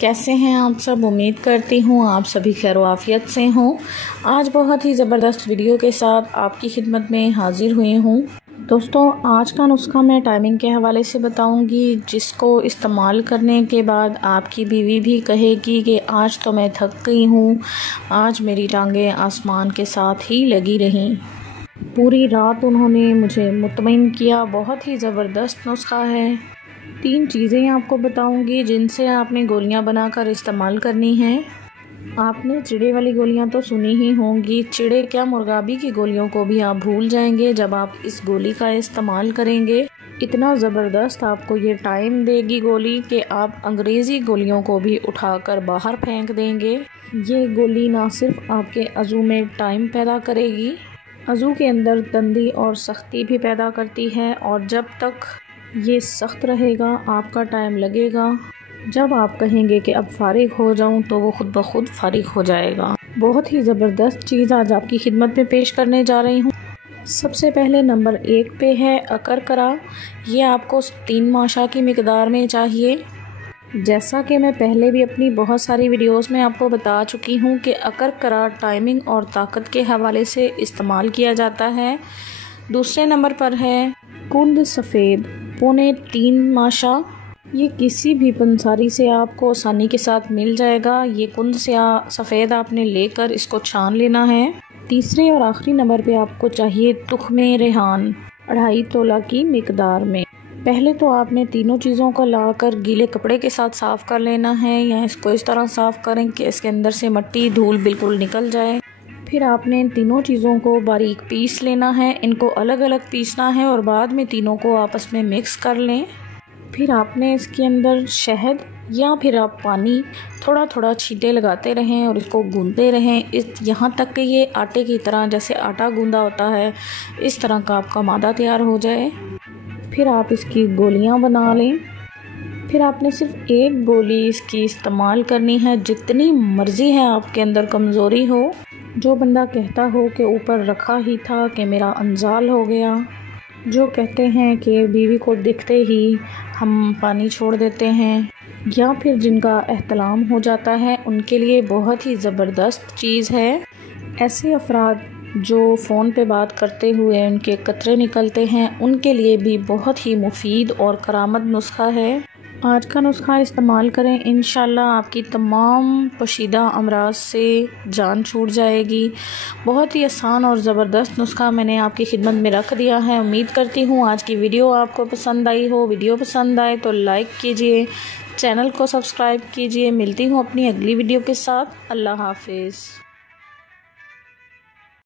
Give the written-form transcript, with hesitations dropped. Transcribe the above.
कैसे हैं आप सब। उम्मीद करती हूँ आप सभी खैर-ओ-आफ़ियत से हों। आज बहुत ही ज़बरदस्त वीडियो के साथ आपकी खिदमत में हाज़िर हुई हूँ। दोस्तों, आज का नुस्खा मैं टाइमिंग के हवाले से बताऊंगी, जिसको इस्तेमाल करने के बाद आपकी बीवी भी कहेगी कि आज तो मैं थक गई हूँ, आज मेरी टांगें आसमान के साथ ही लगी रहीं। पूरी रात उन्होंने मुझे मुतमईन किया। बहुत ही ज़बरदस्त नुस्खा है। 3 चीज़ें आपको बताऊंगी जिनसे आपने गोलियां बनाकर इस्तेमाल करनी हैं। आपने चिड़े वाली गोलियां तो सुनी ही होंगी। चिड़े क्या, मुर्गाबी की गोलियों को भी आप भूल जाएंगे जब आप इस गोली का इस्तेमाल करेंगे। इतना ज़बरदस्त आपको ये टाइम देगी गोली कि आप अंग्रेज़ी गोलियों को भी उठाकर बाहर फेंक देंगे। ये गोली ना सिर्फ आपके अज़ू में टाइम पैदा करेगी, अज़ू के अंदर तंदी और सख्ती भी पैदा करती है, और जब तक ये सख्त रहेगा आपका टाइम लगेगा। जब आप कहेंगे कि अब फारिग हो जाऊं तो वो खुद ब खुद फारिग हो जाएगा। बहुत ही ज़बरदस्त चीज़ आज आपकी खिदमत में पेश करने जा रही हूं। सबसे पहले नंबर 1 पे है अकरकरा। ये आपको 3 माशा की मिकदार में चाहिए। जैसा कि मैं पहले भी अपनी बहुत सारी वीडियोस में आपको बता चुकी हूँ कि अकरकरा टाइमिंग और ताकत के हवाले से इस्तेमाल किया जाता है। दूसरे नंबर पर है कुंद सफ़ेद, पौने 3 माशा। ये किसी भी पंसारी से आपको आसानी के साथ मिल जाएगा। ये कुंद से सफ़ेद आपने लेकर इसको छान लेना है। तीसरे और आखिरी नंबर पे आपको चाहिए तुख्मे रेहान, 2.5 तोला की मिकदार में। पहले तो आपने तीनों चीज़ों को लाकर गीले कपड़े के साथ साफ़ कर लेना है, या इसको इस तरह साफ़ करें कि इसके अंदर से मिट्टी धूल बिल्कुल निकल जाए। फिर आपने इन तीनों चीज़ों को बारीक पीस लेना है। इनको अलग अलग पीसना है और बाद में तीनों को आपस में मिक्स कर लें। फिर आपने इसके अंदर शहद या फिर आप पानी थोड़ा थोड़ा छींटे लगाते रहें और इसको गूंदते रहें यहाँ तक कि ये आटे की तरह, जैसे आटा गूंदा होता है, इस तरह का आपका मादा तैयार हो जाए। फिर आप इसकी गोलियां बना लें। फिर आपने सिर्फ एक गोली इसकी इस्तेमाल करनी है। जितनी मर्ज़ी है आपके अंदर कमज़ोरी हो, जो बंदा कहता हो कि ऊपर रखा ही था कि मेरा अंजाल हो गया, जो कहते हैं कि बीवी को दिखते ही हम पानी छोड़ देते हैं, या फिर जिनका एहतलाम हो जाता है, उनके लिए बहुत ही ज़बरदस्त चीज़ है। ऐसे अफराद जो फ़ोन पे बात करते हुए उनके कतरे निकलते हैं, उनके लिए भी बहुत ही मुफीद और करामत नुस्खा है। आज का नुस्खा इस्तेमाल करें, इंशाल्लाह आपकी तमाम पोशीदा अमराज से जान छूट जाएगी। बहुत ही आसान और ज़बरदस्त नुस्खा मैंने आपकी खिदमत में रख दिया है। उम्मीद करती हूँ आज की वीडियो आपको पसंद आई हो। वीडियो पसंद आए तो लाइक कीजिए, चैनल को सब्सक्राइब कीजिए। मिलती हूँ अपनी अगली वीडियो के साथ। अल्लाह हाफिज़।